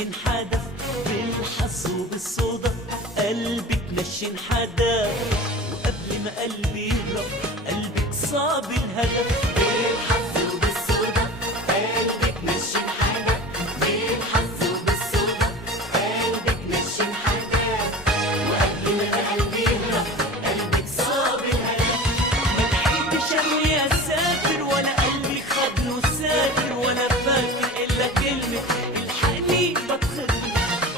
انحدف بالحظ وبالصدف، قلبي اتنشن انحدف، وقبل ما قلبي يهرب قلبك صاب الهدف. بالحظ وبالصدف قلبي اتنشن انحدف، بالحظ وبالصدف قلبي اتنشن انحدف، وقبل ما قلبي يهرب قلبك صاب الهدف. ما لحقتش اقول يا ساتر ولا قلبي خد له ساتر، ولا فاكر الا كلمة الحقني بتخض.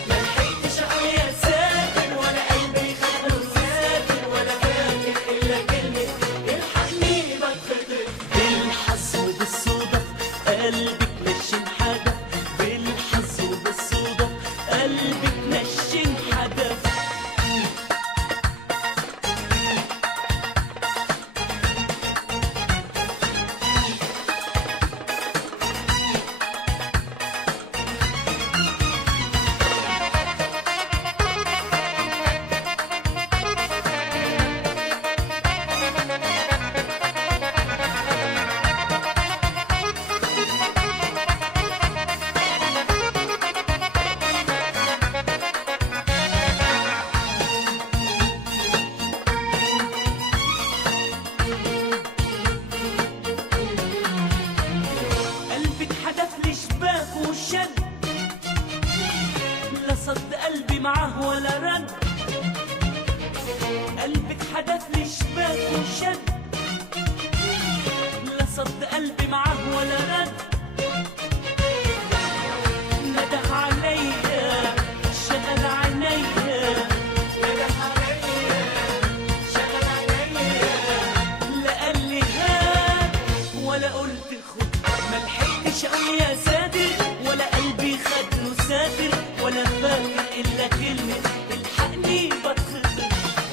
ما لحقتش اقول يا ساتر ولا قلبي خد له ساتر، ولا فاكر الا كلمة الحقني بتخطف. بالحظ وبالصدف قلبي اتنشن انحدف، بالحظ وبالصدف قلبي اتنشن انحدف. قلبي اتحدف لي شباك وشد، لا صد قلبي معاه ولا رد. قلبي اتحدف لي شباك وشد، لا صد قلبي معاه ولا رد. نده عليا شغل عينيا، نده عليا شغل عينيا، لا قال لي هات ولا قلت خد. ما لحقتش اقول يا ساتر ولا قلبي خد له ساتر، ولا فاكر الا كلمة الحقني بتخض.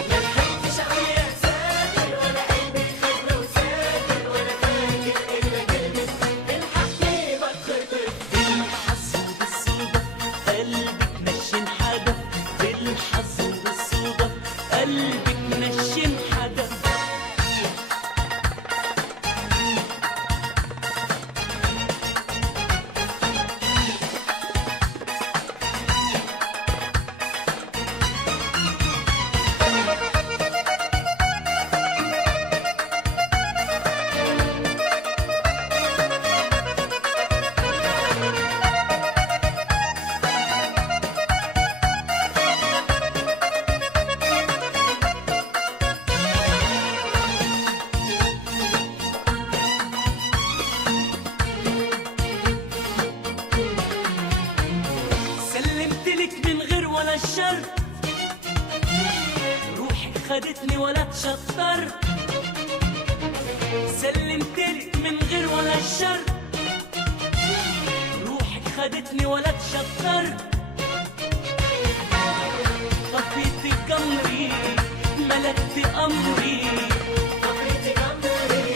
ما لحقتش اقول يا ساتر ولا قلبي خد له ساتر، ولا فاكر الا كلمة الحقني بتخطف. بالحظ وبالصدف قلبي اتنشن انحدف، بالحظ وبالصدف قلبي اتنشن انحدف. سلمتلك من غير ولا الشر، روحي خدتني ولا اتشطر. سلمتلك من غير ولا الشر، روحي خدتني ولا اتشطر. طفيت جمري ملكت امري، طفيت جمري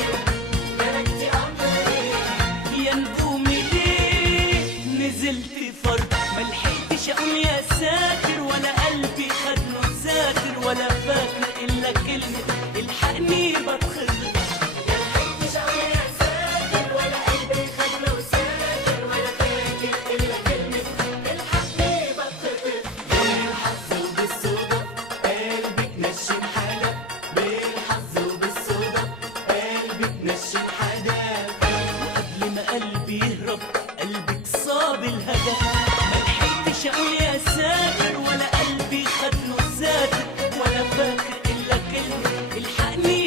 ملكت امري، يا نجومي ليه نزلت فرد. ما لحقتش اقول يا ساتر ولا قلبي خد له ساتر، ولا فاكر الا كلمة الحقني بتخض. ما لحقتش اقول يا ساتر ولا قلبي خد له ساتر، ولا فاكر الا كلمة الحقني بتخطف. بالحظ وبالصدف قلبي اتنشن انحدف، بالحظ وبالصدف قلبي اتنشن انحدف، وقبل ما قلبي يهرب قلبك صاب الهدف. ما لحقتش اقول يا ساتر ولا قلبي خد له ساتر، ولا فاكر الا كلمة الحقني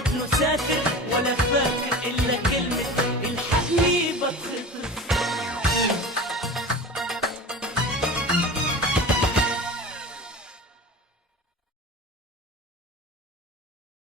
خد له ساتر ولا فاكر إلا كلمة